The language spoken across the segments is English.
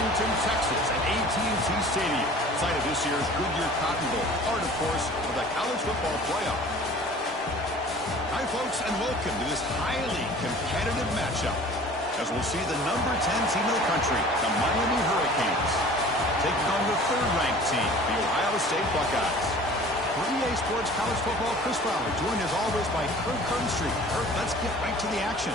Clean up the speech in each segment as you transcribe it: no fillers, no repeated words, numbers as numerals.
Arlington, Texas, at AT&T Stadium, site of this year's Goodyear Cotton Bowl, part, of course, of the college football playoff. Hi, folks, and welcome to this highly competitive matchup, as we'll see the number 10 team in the country, the Miami Hurricanes, taking on the third-ranked team, the Ohio State Buckeyes. For EA Sports College Football, Chris Fowler, joined as always by Kurt Kernstreet. Kurt, let's get right to the action.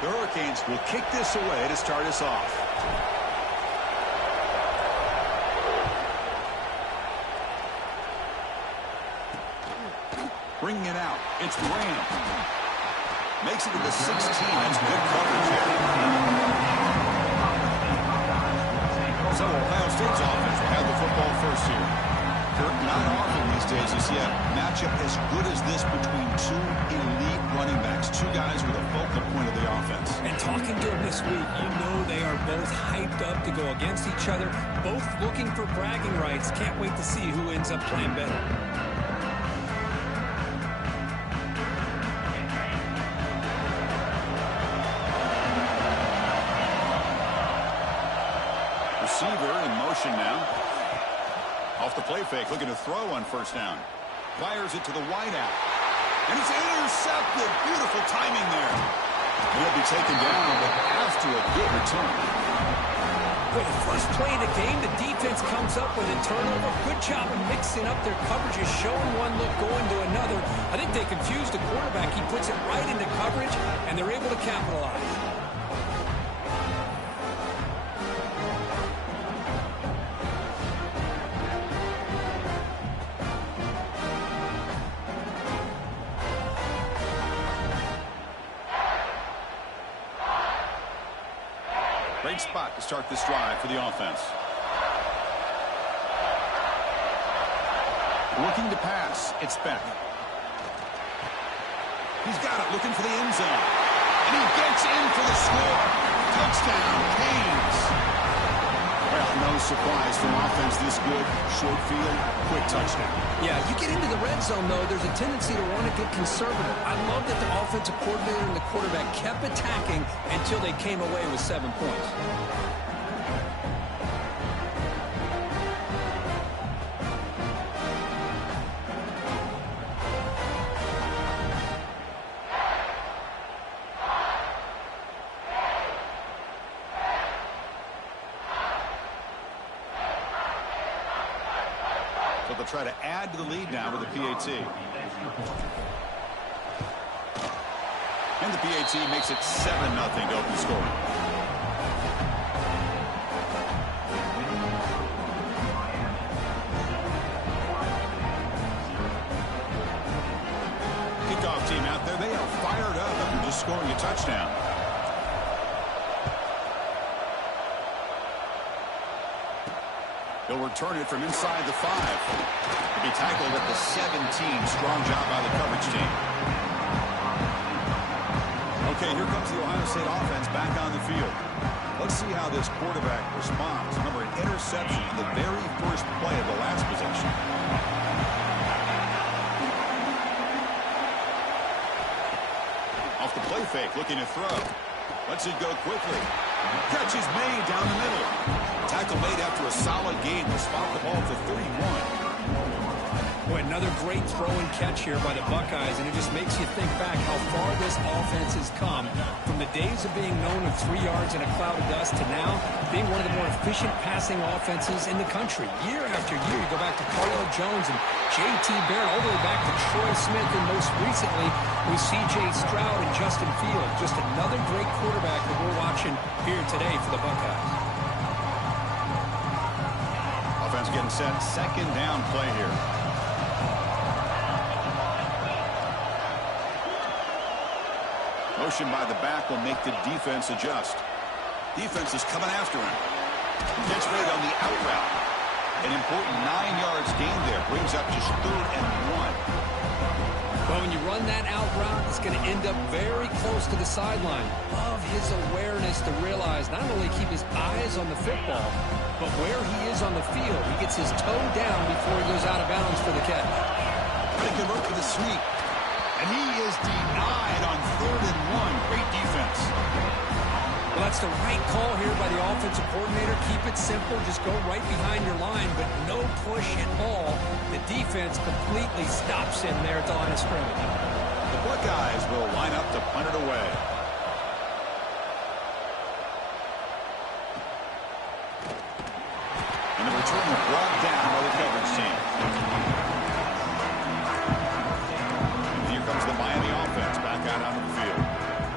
The Hurricanes will kick this away to start us off. Bringing it out. It's Graham. Makes it to the 16. That's good coverage here. So Ohio State's offense will have the football first here. Kurt, not often these days you see a matchup as good as this between two elite running backs, two guys with a focal point of the offense. And talking to them this week, you know they are both hyped up to go against each other, both looking for bragging rights. Can't wait to see who ends up playing better. Receiver in motion now. Off the play fake, looking to throw on first down. Fires it to the wideout. And it's intercepted. Beautiful timing there. And he'll be taken down, but after a good return. For the first play of the game, the defense comes up with a turnover. Good job of mixing up their coverages, showing one look, going to another. I think they confused the quarterback. He puts it right into coverage, and they're able to capitalize. Great spot to start this drive for the offense. Looking to pass. It's Beck. He's got it, looking for the end zone. And he gets in for the score. Touchdown, Canes. Well, no surprise from offense this good. Short field, quick touchdown. Yeah, you get into the red zone, though, there's a tendency to want to get conservative. I love that the offensive coordinator and the quarterback kept attacking until they came away with 7 points. So they'll try to add to the lead now with the PAT. And the PAT makes it 7-0 to open the score. Kickoff team out there. They are fired up after just scoring a touchdown. He'll return it from inside the 5. He'll be tackled at the 17. Strong job by the coverage team. Okay, here comes the Ohio State offense back on the field. Let's see how this quarterback responds. Remember, an interception on the very first play of the last possession. Off the play fake, looking to throw. Lets it go quickly. Catch is made down the middle. Tackle made after a solid gain. Will spot the ball for 31. Boy, another great throw and catch here by the Buckeyes, and it just makes you think back how far this offense has come from the days of being known with 3 yards and a cloud of dust to now being one of the more efficient passing offenses in the country. Year after year, you go back to Carlo Jones and J.T. Barrett, all the way back to Troy Smith, and most recently with C.J. Stroud and Justin Fields. Just another great quarterback that we're watching here today for the Buckeyes. Offense getting set. Second down play here. Motion by the back will make the defense adjust. Defense is coming after him. Gets ready on the out route. An important 9 yards gain there. Brings up just 3rd and 1. Well, when you run that out route, it's going to end up very close to the sideline. Love his awareness to realize not only keep his eyes on the football, but where he is on the field. He gets his toe down before he goes out of bounds for the catch. Pretty good look for the sweep. And he is denied on 3rd and 1. Great defense. Well, that's the right call here by the offensive coordinator. Keep it simple. Just go right behind your line, but no push at all. The defense completely stops him there at the line of scrimmage. The Buckeyes will line up to punt it away. And the return brought down by the coverage team. And here comes the Miami offense back out onto the field.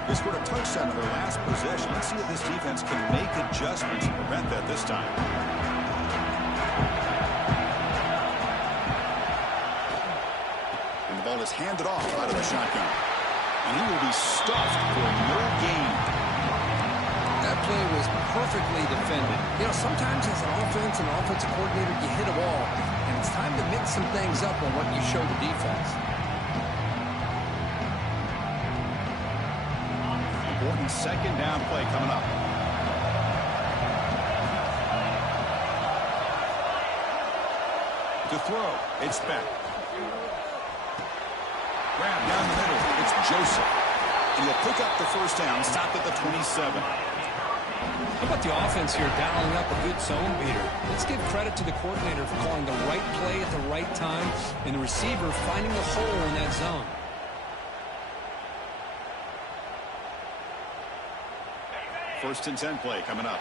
They scored a touchdown in their last possession. Let's see if this defense can make adjustments and prevent that this time. And the ball is handed off out of the shotgun. And he will be stuffed for no gain. That play was perfectly defended. You know, sometimes as an offense and offensive coordinator, you hit a wall, and it's time to mix some things up on what you show the defense. Important 2nd down play coming up. To throw, it's Beck. Grab down the middle, it's Joseph. And he'll pick up the 1st down, stopped at the 27. How about the offense here dialing up a good zone beater? Let's give credit to the coordinator for calling the right play at the right time and the receiver finding the hole in that zone. First and 10 play coming up.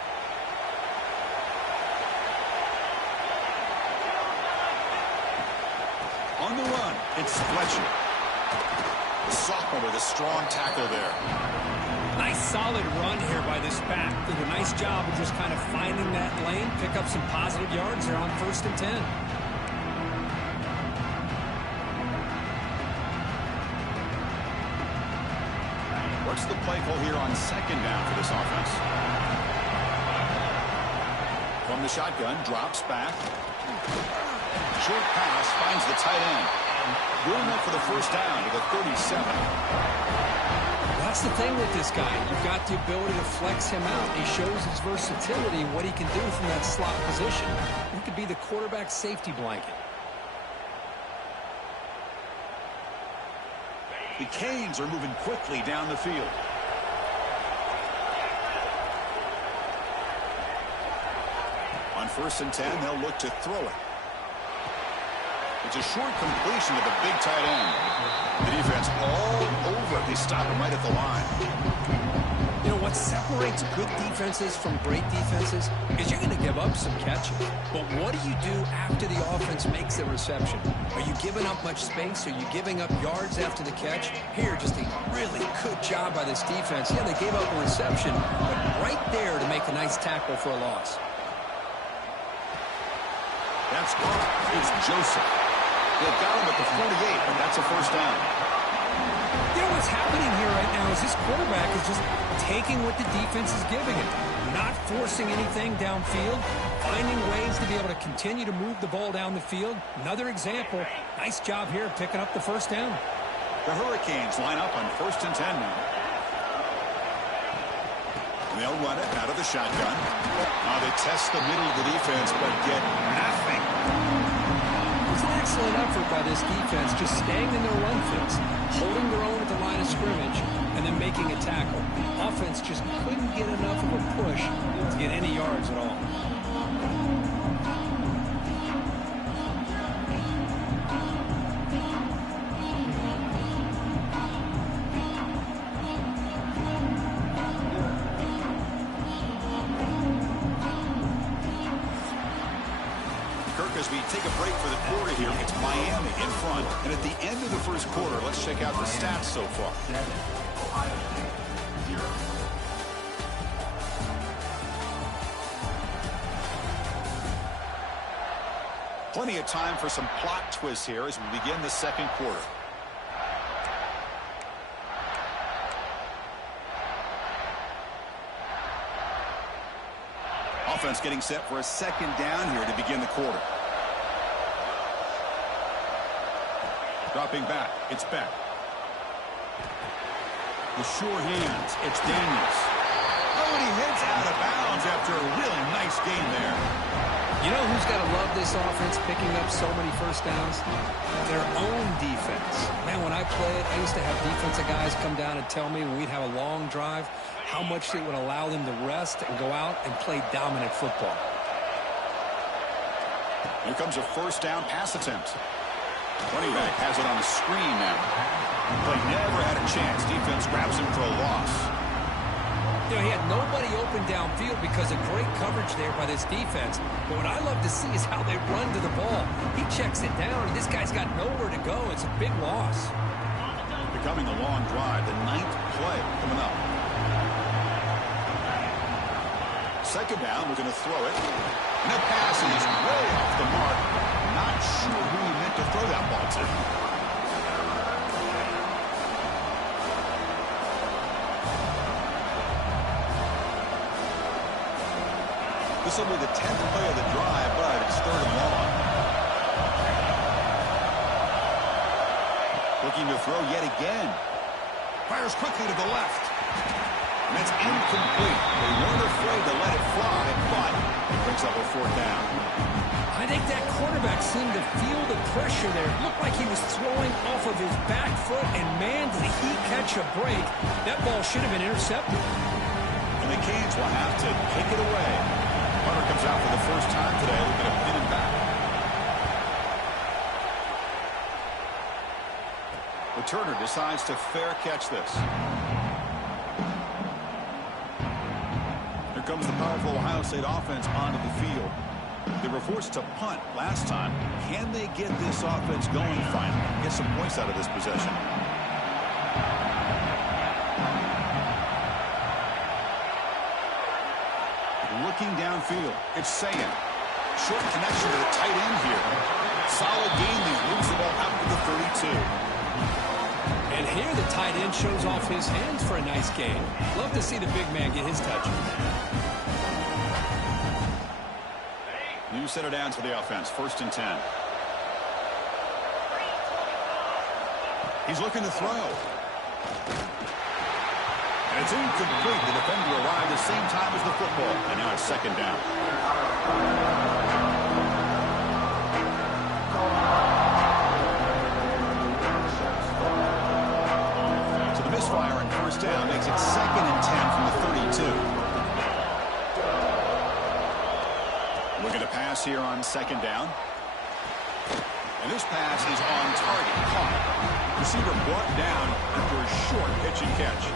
On the run, it's Fletcher. The sophomore with a strong tackle there. Nice solid run here by this back. Did a nice job of just kind of finding that lane, pick up some positive yards there on 1st and 10. What's the play call here on 2nd down for this offense? From the shotgun, drops back. Short pass, finds the tight end. Good enough for the 1st down to the 37. That's the thing with this guy. You've got the ability to flex him out. He shows his versatility, what he can do from that slot position. He could be the quarterback safety blanket. The Canes are moving quickly down the field. On 1st and 10, they'll look to throw it. It's a short completion to the big tight end. The defense all over it. They stop him right at the line. You know, what separates good defenses from great defenses is you're going to give up some catches. But what do you do after the offense makes the reception? Are you giving up much space? Are you giving up yards after the catch? Here, just a really good job by this defense. Yeah, they gave up a reception, but right there to make a nice tackle for a loss. That's caught. It's Joseph. They've got him at the 48, but that's a 1st down. You know what's happening here right now is this quarterback is just taking what the defense is giving him, not forcing anything downfield, finding ways to be able to continue to move the ball down the field. Another example, nice job here picking up the 1st down. The Hurricanes line up on 1st and 10 now. And they'll run it out of the shotgun. Now they test the middle of the defense, but get nothing. It's an excellent effort by this defense, just staying in their run fits, holding their own at the line of scrimmage, and then making a tackle. Offense just couldn't get enough of a push to get any yards at all. As we take a break for the quarter here, it's Miami in front. And at the end of the 1st quarter, let's check out the stats so far. Plenty of time for some plot twists here as we begin the 2nd quarter. Offense getting set for a second down here to begin the quarter. Dropping back. It's Beck. The sure hands. It's Daniels. Oh, and he heads out of bounds after a really nice game there. You know who's got to love this offense picking up so many first downs? Their own defense. Man, when I played, I used to have defensive guys come down and tell me when we'd have a long drive how much it would allow them to rest and go out and play dominant football. Here comes a first down pass attempt. Running back has it on the screen now. Play never had a chance. Defense grabs him for a loss. You know, he had nobody open downfield because of great coverage there by this defense. But what I love to see is how they run to the ball. He checks it down, and this guy's got nowhere to go. It's a big loss. Becoming a long drive, the 9th play coming up. Second down, we're going to throw it. And that pass is way off the mark. Not sure who he meant to throw that ball to. This will be the 10th play of the drive, but it's 3rd and long. Looking to throw yet again. Fires quickly to the left. And that's incomplete. They weren't afraid to let it fly, but it brings up a 4th down. I think that quarterback seemed to feel the pressure there. It looked like he was throwing off of his back foot, and man, did he catch a break. That ball should have been intercepted. And the Canes will have to kick it away. Hunter comes out for the first time today, looking to pin him back. Returner decides to fair catch this. Here comes the powerful Ohio State offense onto the field. They were forced to punt last time. Can they get this offense going finally? Get some points out of this possession. Looking downfield, it's Sayan. Short connection to the tight end here. Solid game. He moves the ball out to the 32. And here the tight end shows off his hands for a nice game. Love to see the big man get his touches. New set of downs for the offense. 1st and 10. He's looking to throw. And it's incomplete. The defender arrived at the same time as the football. And now it's 2nd down. So the misfire on 1st down makes it 2nd and 10 from the 32. Looking to pass here on 2nd down. And this pass is on target. Caught. Receiver brought down after a short pitch and catch.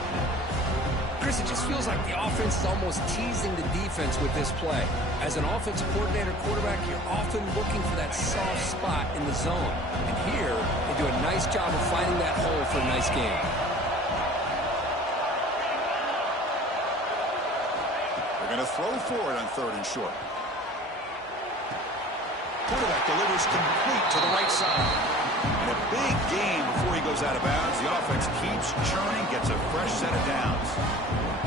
Chris, it just feels like the offense is almost teasing the defense with this play. As an offensive coordinator, quarterback, you're often looking for that soft spot in the zone. And here, they do a nice job of finding that hole for a nice game. They're going to throw for it on 3rd and short. Quarterback delivers complete to the right side. And a big game before he goes out of bounds. The offense keeps churning, gets a fresh set of downs.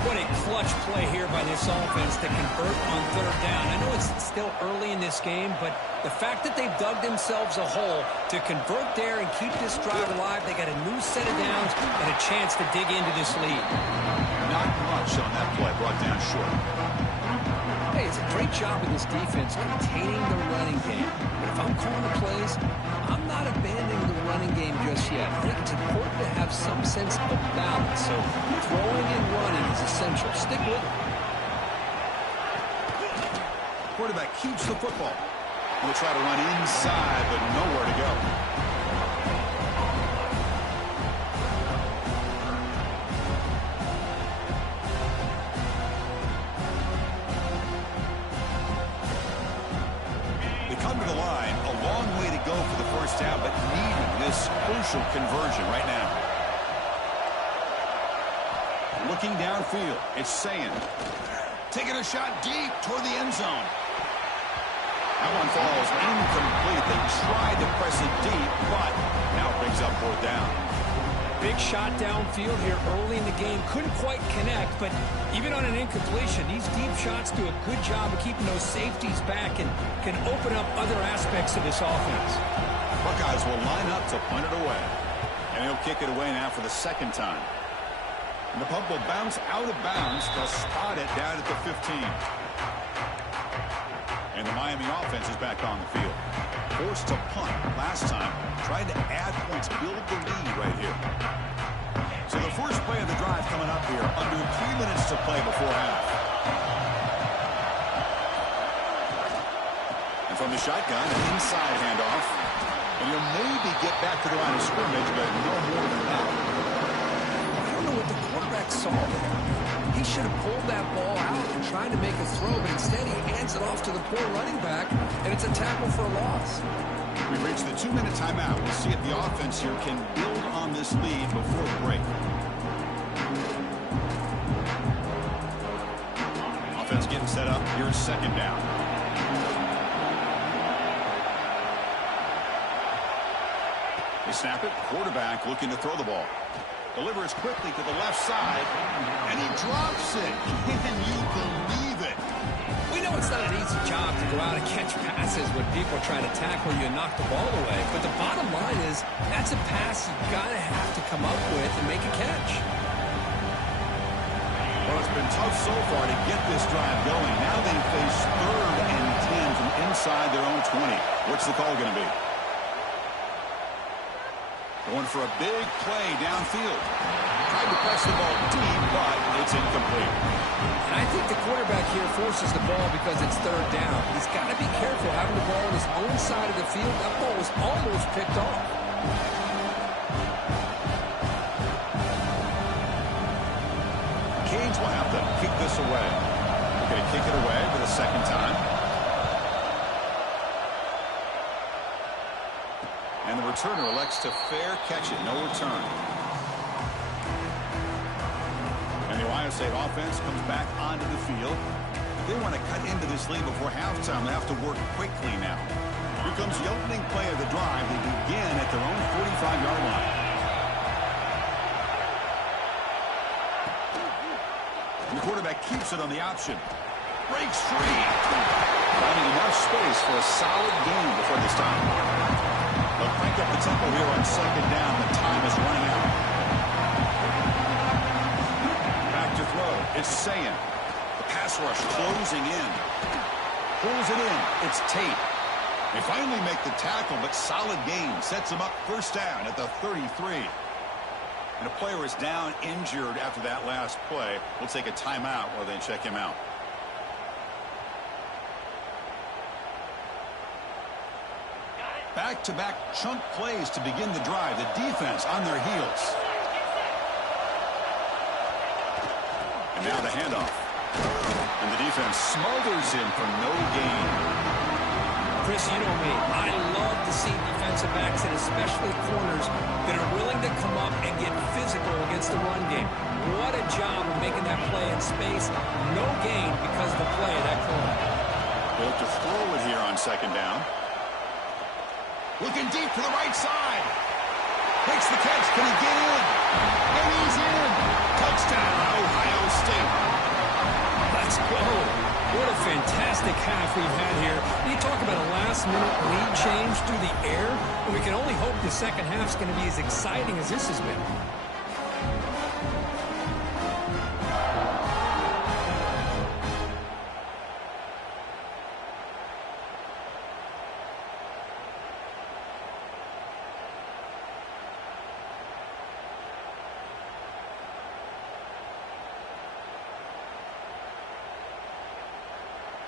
What a clutch play here by this offense to convert on 3rd down. I know it's still early in this game, but the fact that they've dug themselves a hole to convert there and keep this drive alive, they got a new set of downs and a chance to dig into this lead. Not much on that play, brought down short. Hey, it's a great job of this defense containing the running game. But if I'm calling the plays, I'm not abandoning the running game just yet. I think it's important to have some sense of balance. So throwing and running is essential. Stick with it. Quarterback keeps the football. He'll try to run inside, but nowhere to go. Come to the line, a long way to go for the 1st down, but needing this crucial conversion right now. Looking downfield, it's Sayan. Taking a shot deep toward the end zone. That one falls incomplete. They tried to press it deep, but now it brings up 4th down. Big shot downfield here early in the game. Couldn't quite connect, but even on an incompletion, these deep shots do a good job of keeping those safeties back and can open up other aspects of this offense. Buckeyes will line up to punt it away. And he'll kick it away now for the second time. And the punt will bounce out of bounds. They'll spot it down at the 15. And the Miami offense is back on the field. Forced to punt last time. Tried to add points, build the lead right here. So the first play of the drive coming up here. Under 3 minutes to play before half. And from the shotgun, an inside handoff. And you'll maybe get back to the line of scrimmage, but no more than that. I don't know what the quarterback saw there. He should have pulled that ball out and tried to make a throw, but instead he hands it off to the poor running back, and it's a tackle for a loss. We've reached the 2-minute timeout. We'll see if the offense here can build on this lead before the break. Offense getting set up. Here's second down. They snap it. Quarterback looking to throw the ball. Delivers quickly to the left side, and he drops it. Can you believe it? We know it's not an easy job to go out and catch passes when people try to tackle you and knock the ball away, but the bottom line is that's a pass you've got to have to come up with and make a catch. Well, it's been tough so far to get this drive going. Now they face 3rd and 10 from inside their own 20. What's the call going to be? Going for a big play downfield. Tried to press the ball deep, but it's incomplete. And I think the quarterback here forces the ball because it's 3rd down. He's got to be careful having the ball on his own side of the field. That ball was almost picked off. Canes will have to kick this away. They're going to kick it away for the second time. And the returner elects to fair catch it. No return. And the Ohio State offense comes back onto the field. If they want to cut into this lead before halftime, they have to work quickly now. Here comes the opening play of the drive. They begin at their own 45-yard line. And the quarterback keeps it on the option. Breaks free. Finding enough space for a solid gain before this time. They'll crank up the tempo here on second down. The time is running out. Back to throw. It's Sayin. The pass rush closing in. Pulls it in. It's Tate. They finally make the tackle, but solid gain. Sets them up first down at the 33. And a player is down injured after that last play. We'll take a timeout while they check him out. Back-to-back chunk plays to begin the drive. The defense on their heels. And now the handoff. And the defense smothers him for no gain. Chris, you know me. I love to see defensive backs, and especially corners, that are willing to come up and get physical against the run game. What a job of making that play in space. No gain because of the play of that corner. Built to throw it here on second down. Looking deep to the right side. Makes the catch. Can he get in? And he's in. Touchdown, Ohio State. Let's go. What a fantastic half we've had here. You talk about a last-minute lead change through the air. We can only hope the second half's going to be as exciting as this has been.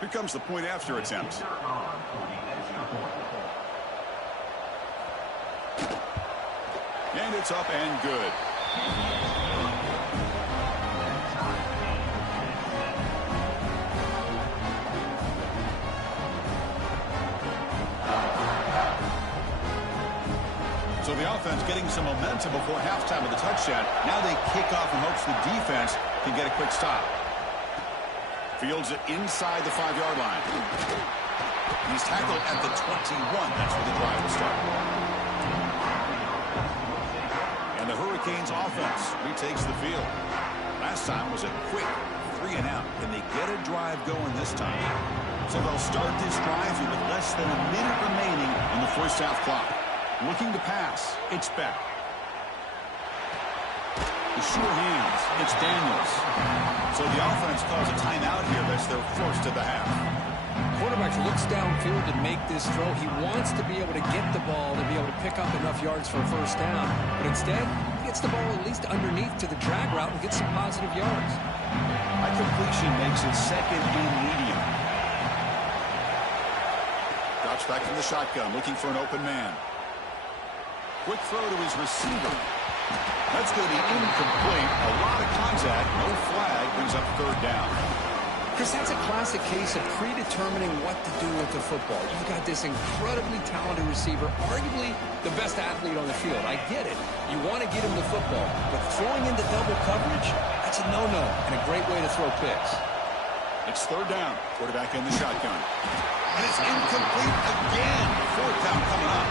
Here comes the point after attempt. And it's up and good. So the offense getting some momentum before halftime with the touchdown. Now they kick off and hopes the defense can get a quick stop. Fields it inside the 5-yard line. He's tackled at the 21. That's where the drive will start. And the Hurricanes offense retakes the field. Last time was a quick 3-and-out. Can they get a drive going this time? So they'll start this drive here with less than a minute remaining on the first half clock. Looking to pass. It's Beck. The sure hands. It's Daniels. So the offense calls a timeout here. That's their first of the half. Quarterback looks downfield to make this throw. He wants to be able to get the ball to be able to pick up enough yards for a first down. But instead, he gets the ball at least underneath to the drag route and gets some positive yards. By completion makes it second and medium. Drops back from the shotgun, looking for an open man. Quick throw to his receiver. That's going to be incomplete. A lot of contact. No flag. Brings up third down. Chris, that's a classic case of predetermining what to do with the football. You've got this incredibly talented receiver, arguably the best athlete on the field. I get it. You want to get him the football. But throwing into double coverage, that's a no-no and a great way to throw picks. It's third down. Quarterback in the shotgun. And it's incomplete again. Fourth down coming up.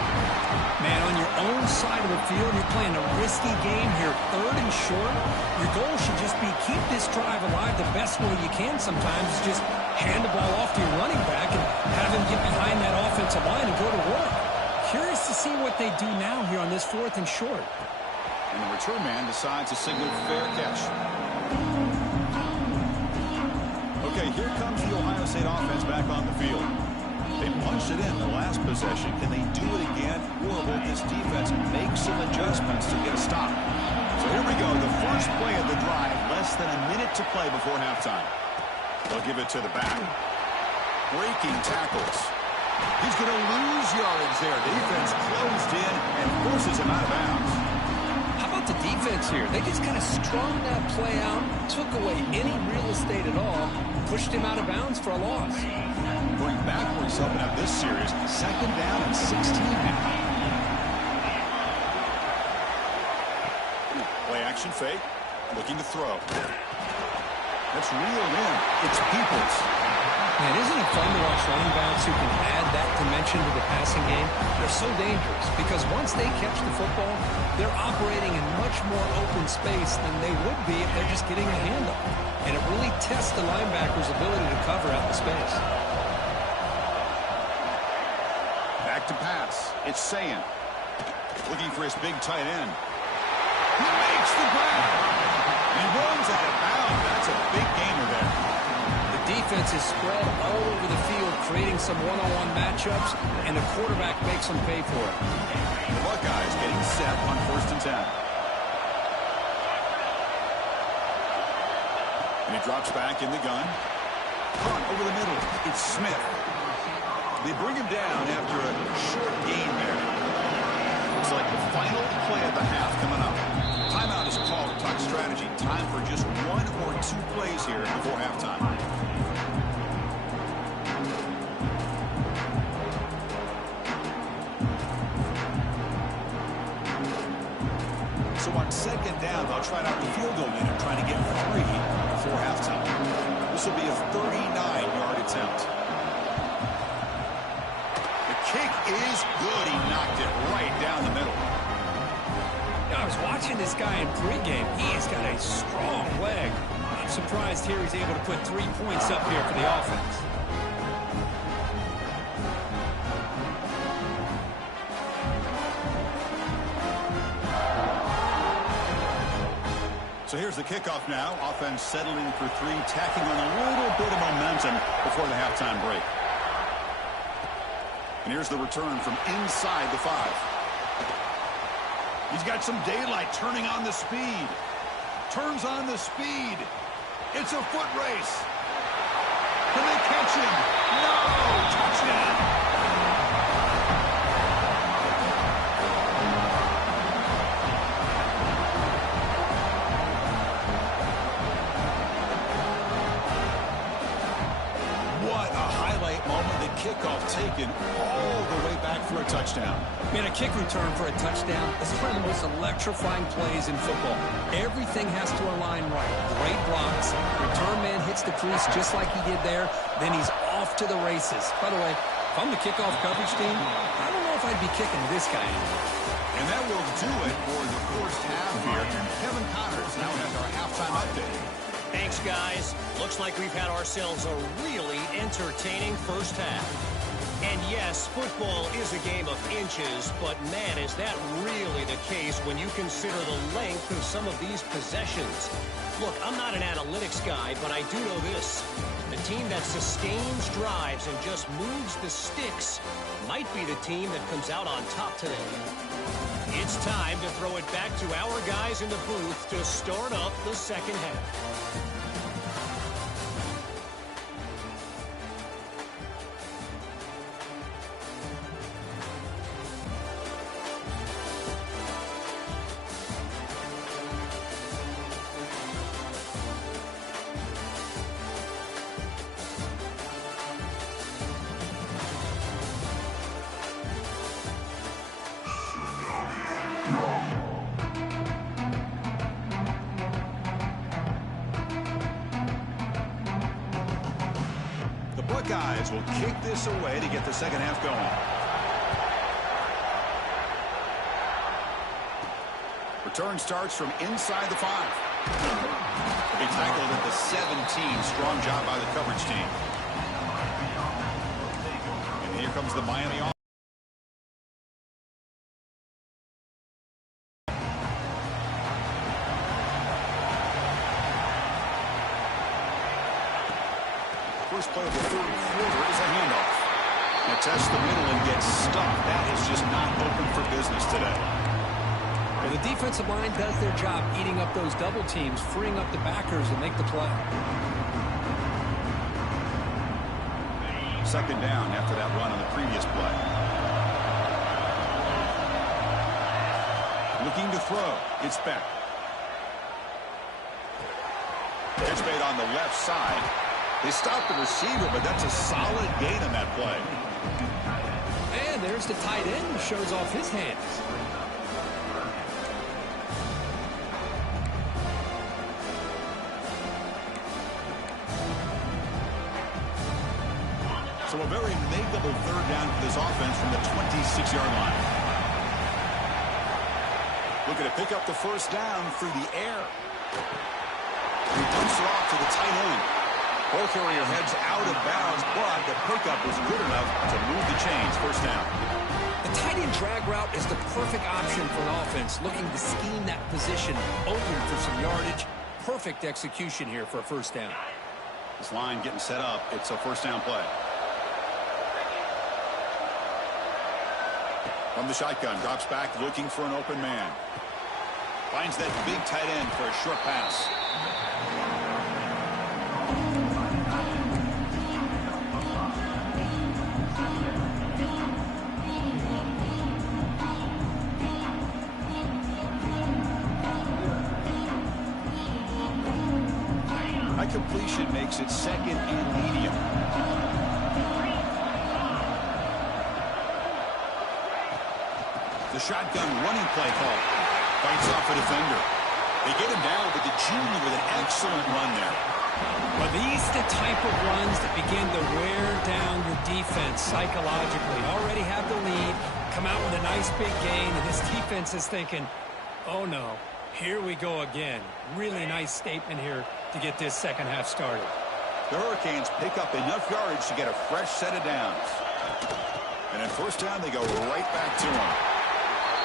Man, on your own side of the field, you're playing a risky game here, third and short. Your goal should just be keep this drive alive the best way you can sometimes. Just hand the ball off to your running back and have him get behind that offensive line and go to work. Curious to see what they do now here on this fourth and short. And the return man decides to signal fair catch. Okay, here comes the Ohio State offense back on the field. They punched it in the last possession. Can they do it again? Or will this defense make some adjustments to get a stop? So here we go. The first play of the drive. Less than a minute to play before halftime. They'll give it to the back. Breaking tackles. He's going to lose yardage there. Defense closed in and forces him out of bounds. How about the defense here? They just kind of strung that play out, took away any real estate at all, pushed him out of bounds for a loss. Going backwards, helping out this series. Second down and 16 now. Play action fake. Looking to throw. That's reeled in. It's Peoples. Man, isn't it fun to watch running backs who can add that dimension to the passing game? They're so dangerous because once they catch the football, they're operating in much more open space than they would be if they're just getting a handoff. And it really tests the linebacker's ability to cover out the space. Back to pass. It's Sayan. Looking for his big tight end. He makes the grab. He runs out of bounds. That's a big gainer there. The defense is spread all over the field, creating some one-on-one matchups, and the quarterback makes them pay for it. The Buckeyes getting set on 1st and 10. And he drops back in the gun. Caught over the middle. It's Smith. They bring him down after a short gain there. Looks like the final play of the half coming up. Timeout is called to talk strategy. Time for just one or two plays here before halftime. So on second down, they'll try out the field goal unit, trying to get 3 before halftime. This will be a 39-yard attempt. Kick is good. He knocked it right down the middle. I was watching this guy in pregame. He's got a strong leg. I'm surprised here he's able to put 3 points up here for the offense. So here's the kickoff now. Offense settling for 3, tacking on a little bit of momentum before the halftime break. And here's the return from inside the 5. He's got some daylight, turning on the speed. Turns on the speed. It's a foot race. Can they catch him? No! Touchdown! Kickoff taken all the way back for a touchdown. Man, a kick return for a touchdown is one of the most electrifying plays in football. Everything has to align right. Great blocks. Return man hits the crease just like he did there. Then he's off to the races. By the way, if I'm the kickoff coverage team, I don't know if I'd be kicking this guy anymore. And that will do it for the first half here. Kevin Connors now has our halftime update. Thanks, guys. Looks like we've had ourselves a really entertaining first half. And yes, football is a game of inches, but man, is that really the case when you consider the length of some of these possessions. Look, I'm not an analytics guy, but I do know this. The team that sustains drives and just moves the sticks might be the team that comes out on top today. It's time to throw it back to our guys in the booth to start up the second half. Buckeyes will kick this away to get the second half going. Return starts from inside the 5. They tackled at the 17. Strong job by the coverage team. And here comes the Miami offense. First play of the third quarter is a handoff. They test the middle and get stuffed. That is just not open for business today. Well, the defensive line does their job eating up those double teams, freeing up the backers to make the play. Second down after that run on the previous play. Looking to throw. It's Beck. Catch made on the left side. They stopped the receiver, but that's a solid gain on that play. And there's the tight end who shows off his hands. So a very makeable third down for this offense from the 26-yard line. Looking to pick up the first down through the air. He dumps it off to the tight end. Ball carrier heads out of bounds, but the pickup is good enough to move the chains. First down. The tight end drag route is the perfect option for an offense looking to scheme that position open for some yardage. Perfect execution here for a first down. This line getting set up. It's a first down play. From the shotgun, drops back looking for an open man. Finds that big tight end for a short pass. Completion makes it second and medium. The shotgun running play call. Fights off a defender. They get him down, but the junior with an excellent run there. Well, these are the type of runs that begin to wear down your defense psychologically. Already have the lead, come out with a nice big gain, and this defense is thinking, oh no, here we go again. Really nice statement here to get this second half started. The Hurricanes pick up enough yardage to get a fresh set of downs. And at first down, they go right back to him.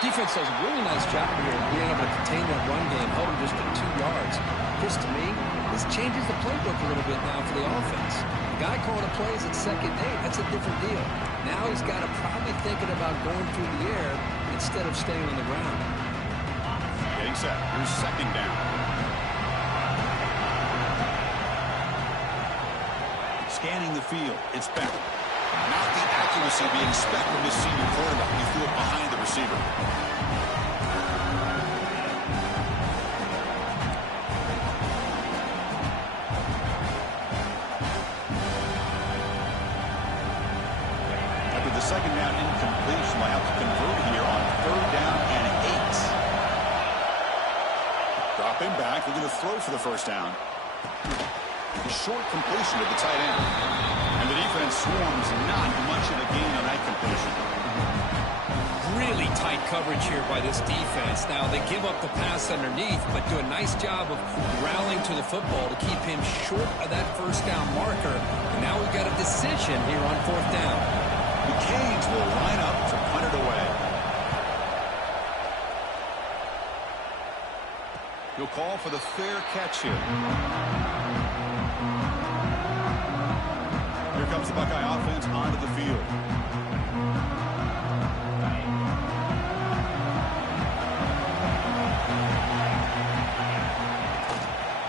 Defense does a really nice job here of being able to contain that run game, hold them just at 2 yards. Just to me, this changes the playbook a little bit now for the offense. The guy calling the plays at second and 8, that's a different deal. Now he's got to probably thinking about going through the air instead of staying on the ground. Getting set. Here's second down. Scanning the field. It's back. Not the accuracy we expect from this senior quarterback. He threw it behind the receiver. After the second down incompletion, they'll have to convert here on third down and 8. Dropping back. They're going to throw for the first down. Short completion to the tight end. And the defense swarms not much of a gain on that completion. tight coverage here by this defense. Now, they give up the pass underneath, but do a nice job of rallying to the football to keep him short of that first down marker. And now we've got a decision here on fourth down. The Canes will line up to punt it away. He'll call for the fair catch here. Here comes the Buckeye offense onto the field.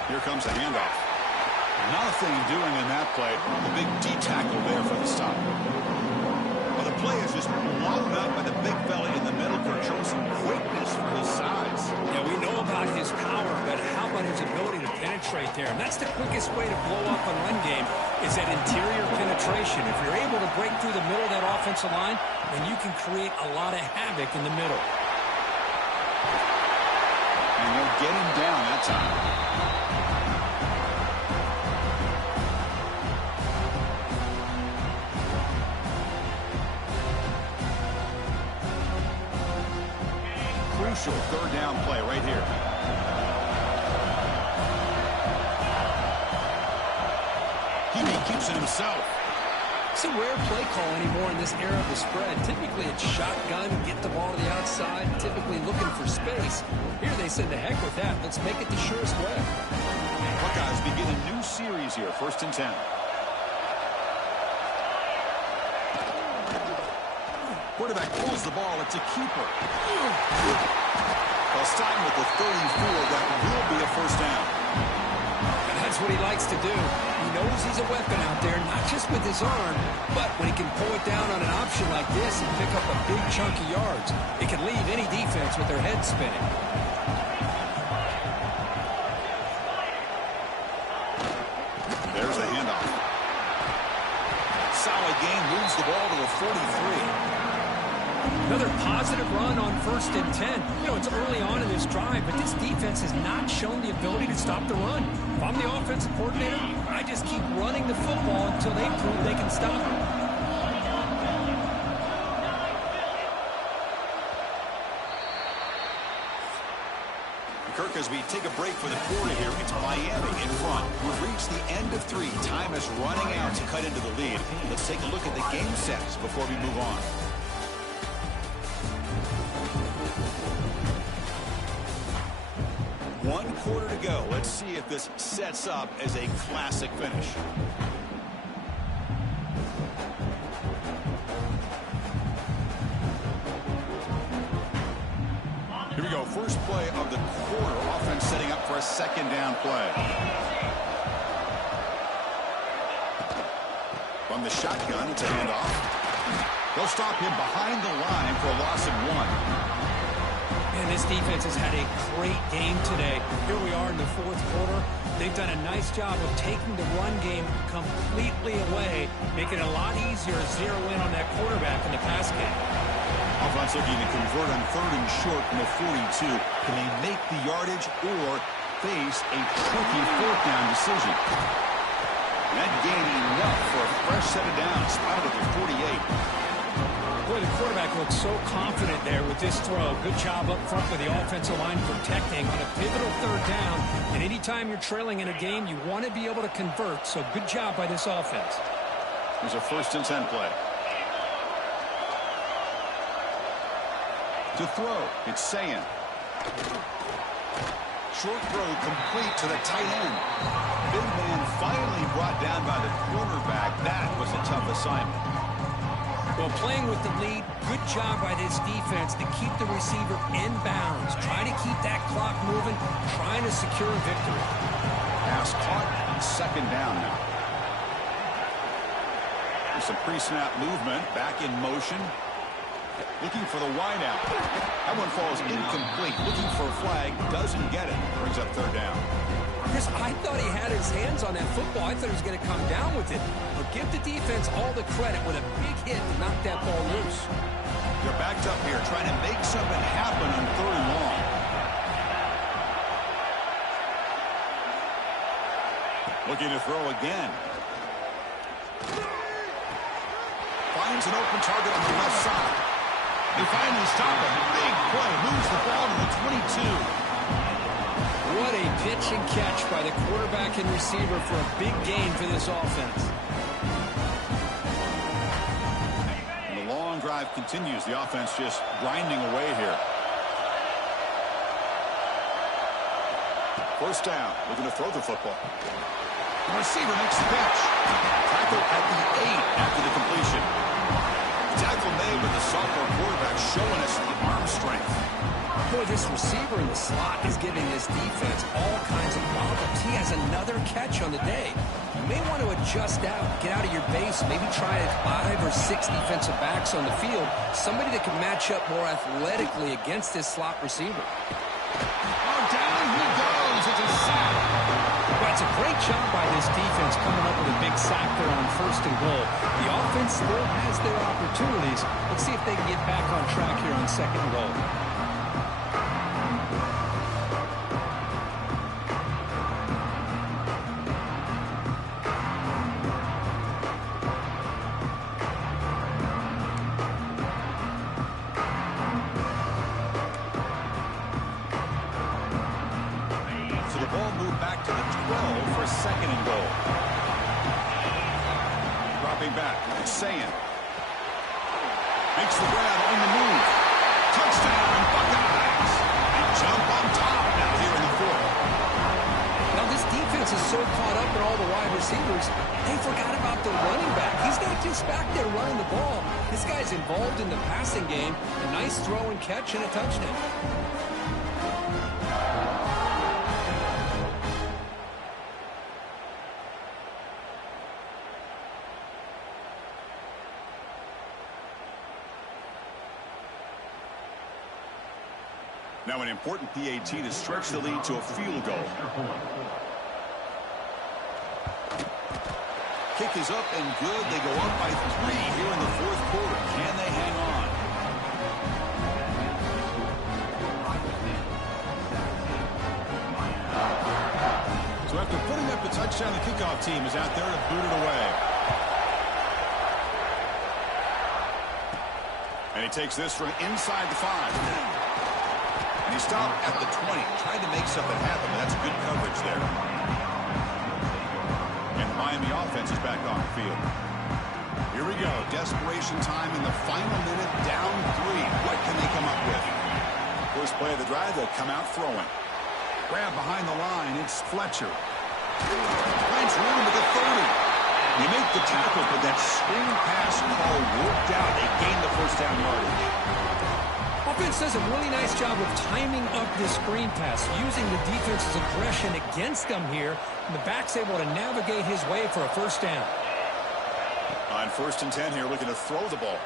Here comes a handoff. Nothing doing in that play. The big D tackle there for the stop. Well, the play is just blown up by the big fella in the middle. Kirk showing some quickness for his size. Yeah, we know about his power, but how about his ability to penetrate there? And that's the quickest way to blow up a run game is that interior penetration. If you're able to break through the middle of that offensive line, then you can create a lot of havoc in the middle. And he'll get him down that time. Crucial third down play right here. He keeps it himself. It's a rare play call anymore in this era of the spread. Typically it's shotgun, get the ball to the outside, typically looking for space. Here they said to heck with that. Let's make it the surest way. Buckeyes begin a new series here, 1st and 10. Quarterback pulls the ball. It's a keeper. Well, starting with the 34, that will be a first down. And that's what he likes to do. He knows he's a weapon out there, not just with his arm, but when he can pull it down on an option like this and pick up a big chunk of yards, it can leave any defense with their head spinning. There's the handoff. Solid gain, moves the ball to the 43. Another positive run on 1st and 10. You know, it's early on in this drive, but this defense has not shown the ability to stop the run. If I'm the offensive coordinator, I just keep running the football until they prove they can stop it. Kirk, as we take a break for the quarter here, it's Miami in front. We've reached the end of 3. Time is running out to cut into the lead. Let's take a look at the game sets before we move on. One quarter to go. Let's see if this sets up as a classic finish. Here we go. First play of the quarter. Offense setting up for a 2nd down play. From the shotgun, it's a handoff. They'll stop him behind the line for a loss of 1. And this defense has had a great game today. Here we are in the 4th quarter. They've done a nice job of taking the run game completely away, making it a lot easier to zero in on that quarterback in the pass game. Offense looking to convert on 3rd and short from the 42. Can they make the yardage or face a tricky 4th down decision? That gain enough for a fresh set of downs, spotted at the 48. Boy, the quarterback looks so confident there with this throw. Good job up front with the offensive line protecting on a pivotal 3rd down. And anytime you're trailing in a game, you want to be able to convert. So good job by this offense. Here's a 1st and 10 play. To throw, it's Sayan. Short throw complete to the tight end. Big man finally brought down by the cornerback. That was a tough assignment. Well, playing with the lead, good job by this defense to keep the receiver in bounds. Try to keep that clock moving, trying to secure a victory. Pass caught, 2nd down now. There's some pre-snap movement, back in motion. Looking for the wideout. That one falls incomplete. Looking for a flag, doesn't get it. Brings up 3rd down. Chris, I thought he had his hands on that football. I thought he was going to come down with it. But give the defense all the credit with a big hit to knock that ball loose. They're backed up here trying to make something happen on 3rd and long. Looking to throw again. Finds an open target on the left side. They finally stop him. Big play. Moves the ball to the 22. What a pitch and catch by the quarterback and receiver for a big gain for this offense. And the long drive continues. The offense just grinding away here. First down. Looking to throw the football. The receiver makes the catch. Tackle at the 8 after the completion. The tackle made with the sophomore quarterback showing us the arm strength. Boy, this receiver in the slot is giving this defense all kinds of problems. He has another catch on the day. You may want to adjust out, get out of your base, maybe try 5 or 6 defensive backs on the field, somebody that can match up more athletically against this slot receiver. Oh, down he goes. It's a sack. Well, it's a great job by this defense coming up with a big sack there on 1st and goal. The offense still has their opportunities. Let's see if they can get back on track here on 2nd and goal. So the ball moved back to the 12 for 2nd and goal. Dropping back. Sayin. Makes the grab on the move. Touchdown, Buckeyes. They jump on top now here in the 4th. Now, this defense is so caught up in all the wide receivers, they forgot about the running back. He's not just back there running the ball. This guy's involved in the passing game. A nice throw and catch and a touchdown. Now an important PAT to stretch the lead to a field goal. Kick is up and good. They go up by 3 here in the 4th quarter. Can they hang on? So after putting up the touchdown, the kickoff team is out there to boot it away. And he takes this from inside the 5. And he stopped at the 20, tried to make something happen, but that's good coverage there. And the Miami offense is back on the field. Here we go. Desperation time in the final minute, down 3. What can they come up with? First play of the drive, they'll come out throwing. Grab behind the line, it's Fletcher. Finds room at the 30. You make the tackle, but that swing pass call worked out. They gained the first down yardage. Offense does a really nice job of timing up this screen pass, using the defense's aggression against them here, and the back's able to navigate his way for a first down. On 1st and 10 here, looking to throw the ball.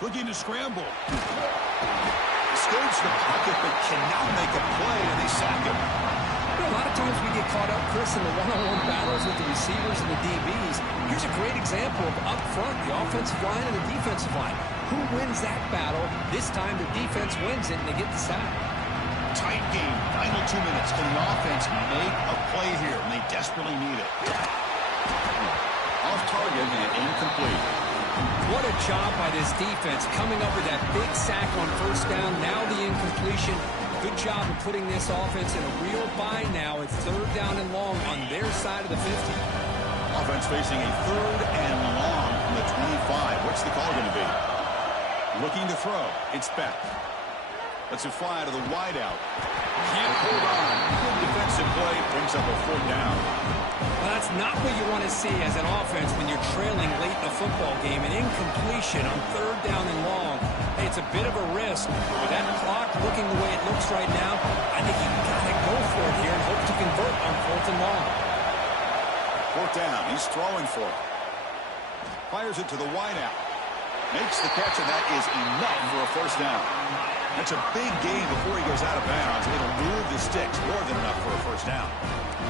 Looking to scramble. Escapes the pocket, but cannot make a play, and they sack him. You know, a lot of times we get caught up, Chris, in the one-on-one battles with the receivers and the DBs. Here's a great example of up front, the offensive line and the defensive line. Who wins that battle? This time the defense wins it, and they get the sack. Tight game. Final 2 minutes. Can the offense make a play here? And they desperately need it. Off target and incomplete. What a job by this defense, coming up with that big sack on 1st down. Now the incompletion. Good job of putting this offense in a real bind now. It's 3rd down and long on their side of the 50. Offense facing a 3rd and long from the 25. What's the call going to be? Looking to throw. It's Beck. Lets it fly to the wideout. Can't hold on. Good defensive play. Brings up a 4th down. Well, that's not what you want to see as an offense when you're trailing late in a football game. An incompletion on 3rd down and long. Hey, it's a bit of a risk. With that clock looking the way it looks right now, I think you've got to go for it here and hope to convert on 4th and long. 4th down. He's throwing for it. Fires it to the wideout. Makes the catch, and that is enough for a 1st down. That's a big gain before he goes out of bounds. It'll move the sticks, more than enough for a 1st down.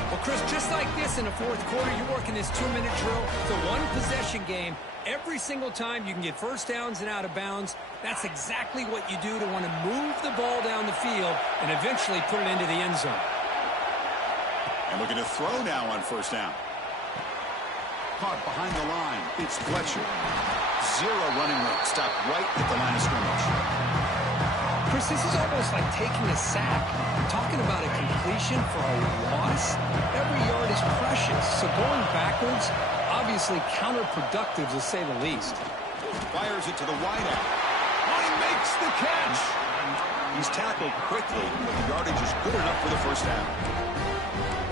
Well, Chris, just like this in the 4th quarter, you're working this 2-minute drill. It's a one-possession game. Every single time you can get 1st downs and out of bounds, that's exactly what you do to want to move the ball down the field and eventually put it into the end zone. And looking to throw now on 1st down. Caught behind the line. It's Fletcher. Zero running room. Stop right at the line of scrimmage. Chris, this is almost like taking a sack. Talking about a completion for a loss, every yard is precious. So going backwards, obviously counterproductive to say the least. Fires it to the wideout. Oh, he makes the catch. He's tackled quickly, but the yardage is good enough for the first down.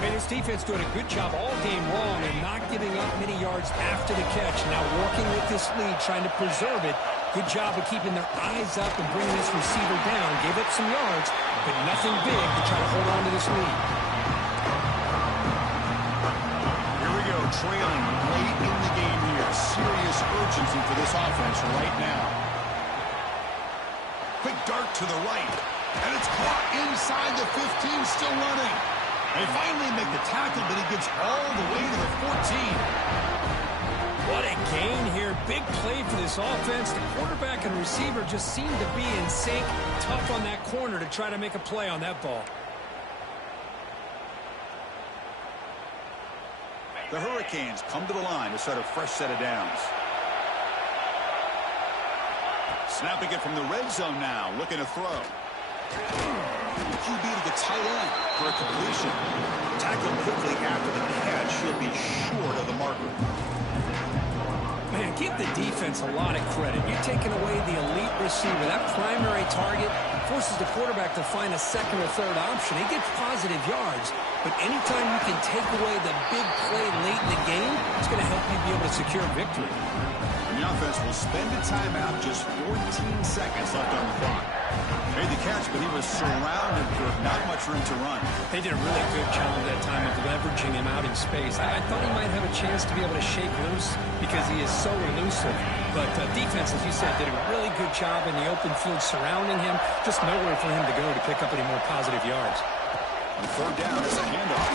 And his defense doing a good job all game long and not giving up many yards after the catch. Now working with this lead, trying to preserve it. Good job of keeping their eyes up and bringing this receiver down. Gave up some yards, but nothing big to try to hold on to this lead. Here we go, trailing late in the game here. Serious urgency for this offense right now. Quick dart to the right, and it's caught inside the 15, still running. They finally make the tackle, but he gets all the way to the 14. What a gain here. Big play for this offense. The quarterback and receiver just seem to be in sync. Tough on that corner to try to make a play on that ball. The Hurricanes come to the line to start a fresh set of downs. Snapping it from the red zone now, looking to throw. QB to the tight end for a completion. Tackled quickly after the catch. He'll be short of the marker. Man, give the defense a lot of credit. You're taking away the elite receiver. That primary target forces the quarterback to find a second or third option. He gets positive yards, but anytime you can take away the big play late in the game, it's going to help you be able to secure victory. And the offense will spend a timeout, just 14 seconds left on the clock. Made the catch, but he was surrounded for not much room to run. They did a really good job that time of leveraging him out in space. I thought he might have a chance to be able to shake loose because he is so elusive. But defense, as you said, did a really good job in the open field surrounding him. Just nowhere for him to go to pick up any more positive yards. On third down, it's a handoff.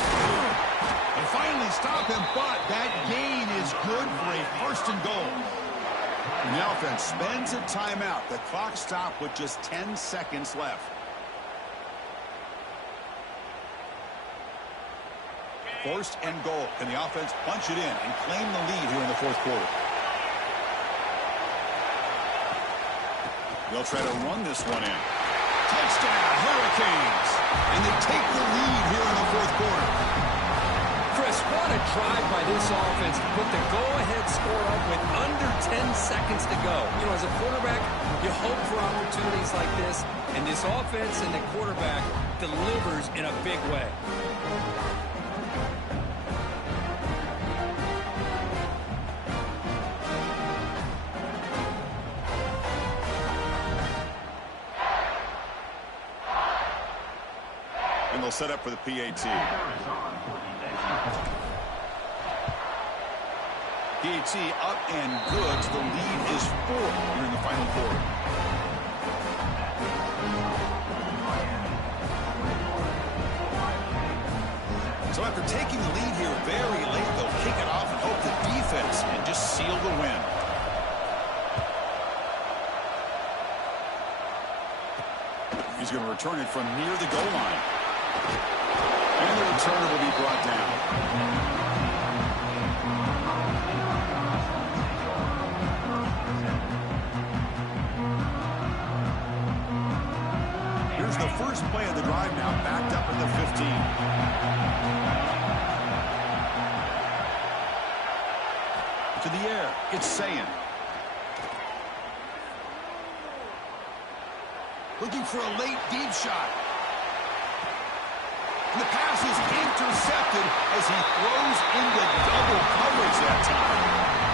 They finally stop him, but that gain is good for a first and goal. And the offense spends a timeout. The clock stopped with just 10 seconds left. First and goal. Can the offense punch it in and claim the lead here in the fourth quarter? They'll try to run this one in. Touchdown, Hurricanes! And they take the lead here in the fourth quarter. Chris, what a drive by this offense to put the go-ahead score up with under 10 seconds to go. You know, as a quarterback, you hope for opportunities like this, and this offense and the quarterback delivers in a big way. And they'll set up for the PAT. PAT up and good. The lead is 4 here in the final quarter. So after taking the lead here very late, they'll kick it off and hope the defense can just seal the win. He's going to return it from near the goal line. And the return will be brought down. Here's the first play of the drive now, backed up at the 15. To the air, it's Sayin. Looking for a late deep shot. And the pass is intercepted as he throws into double coverage that time.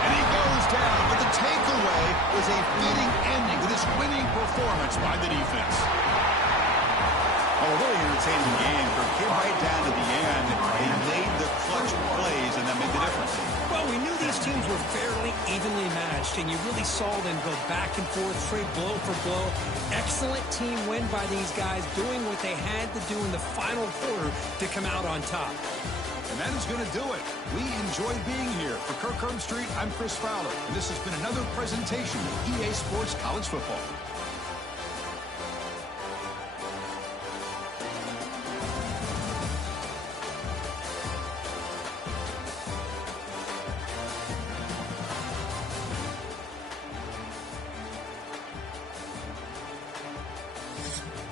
And he goes down, but the takeaway is a fitting ending to this winning performance by the defense. Oh, a really entertaining game. For get right down to the end, they made the clutch plays, and that made the difference. Well, we knew these teams were fairly evenly matched, and you really saw them go back and forth, trade blow for blow. Excellent team win by these guys, doing what they had to do in the final quarter to come out on top. And that is going to do it. We enjoyed being here. For Kirk Herbstreit, I'm Chris Fowler, and this has been another presentation of EA Sports College Football. Eagles.